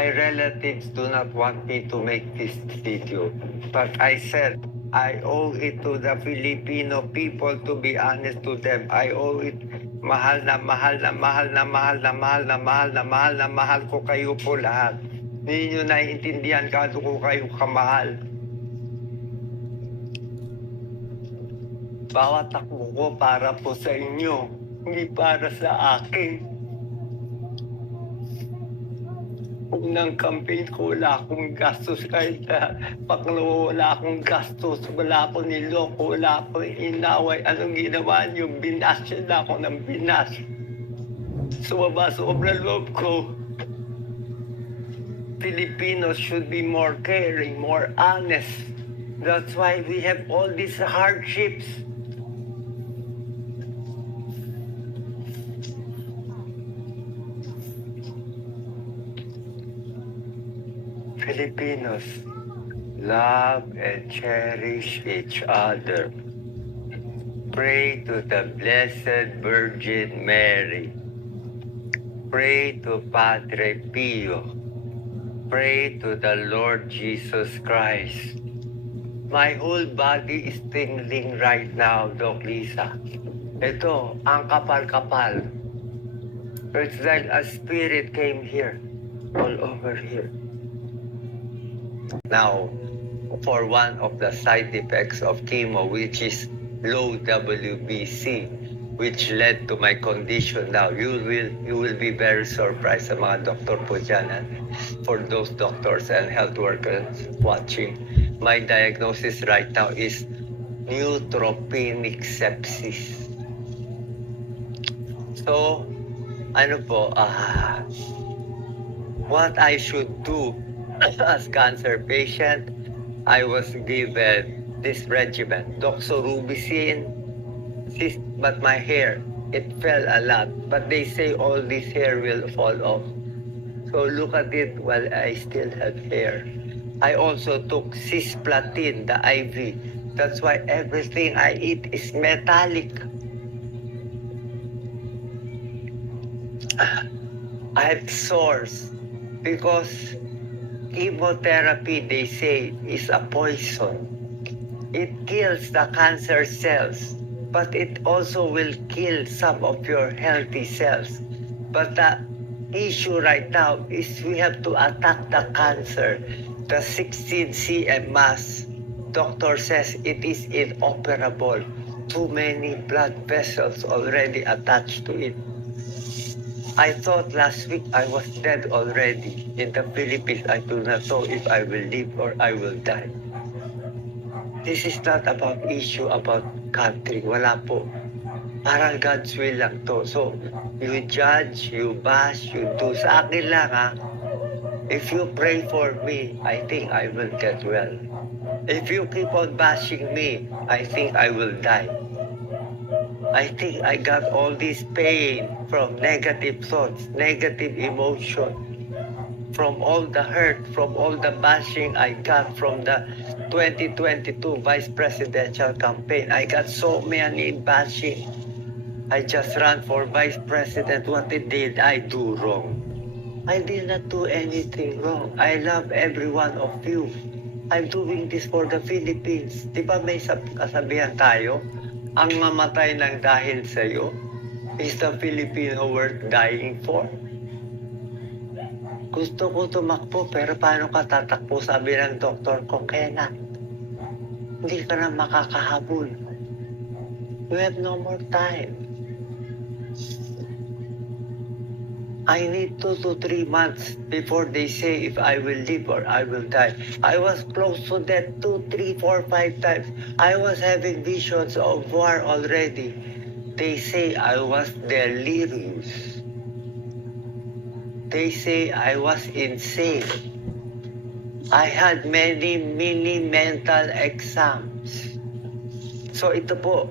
My relatives do not want me to make this video. But I said, I owe it to the Filipino people to be honest to them. I owe it. Mahal na mahal na mahal na mahal na mahal na mahal na mahal na mahal ko kayo po lahat. Hindi nyo naiintindihan kano ko kayo kamahal. Bawat takbo ko para po sa inyo, hindi para sa akin. Unang campaign ko, wala akong gastos kahit uh, pangalawa, wala akong gastos, wala akong niloko, wala akong inaway. Anong ginawa niyo? Binasya na ako ng binas. Sumaba sobra loob ko. Filipinos should be more caring, more honest. That's why we have all these hardships. Filipinos love and cherish each other. Pray to the Blessed Virgin Mary. Pray to Padre Pio. Pray to the Lord Jesus Christ. My whole body is tingling right now, Doc Lisa. Ito, ang kapal-kapal. It's like a spirit came here, all over here. Now, for one of the side effects of chemo, which is low WBC, which led to my condition now, you will you will be very surprised sa mga doktor po dyan. And for those doctors and health workers watching, my diagnosis right now is neutropenic sepsis. So, ano po, ah, what I should do as cancer patient, I was given this regimen, doxorubicin, but my hair, it fell a lot. But they say all this hair will fall off. So look at it while I still have hair. I also took cisplatin, the IV. That's why everything I eat is metallic. I have sores because chemotherapy, they say, is a poison. It kills the cancer cells, but it also will kill some of your healthy cells. But the issue right now is we have to attack the cancer. The 16 cm mass, doctor says it is inoperable. Too many blood vessels already attached to it. I thought last week I was dead already. In the Philippines, I do not know if I will live or I will die. This is not about issue about country. Wala po. Parang God's will lang to. So, you judge, you bash, you do. Sa akin lang ha. If you pray for me, I think I will get well. If you keep on bashing me, I think I will die. I think I got all this pain from negative thoughts, negative emotion, from all the hurt, from all the bashing I got from the 2022 vice presidential campaign. I got so many bashing. I just ran for vice president. What did I do wrong? I did not do anything wrong. I love every one of you. I'm doing this for the Philippines. Di ba may sab- kasabihan tayo? Ang mamatay ng dahil sa'yo is the Filipino worth dying for. Gusto ko tumakbo, pero paano ka tatakbo? Sabi ng doktor ko, Kenneth, hindi ka na makakahabol. You have no more time. I need two to three months before they say if I will live or I will die. I was close to death two, three, four, five times. I was having visions of war already. They say I was delirious. They say I was insane. I had many mini mental exams. So ito po,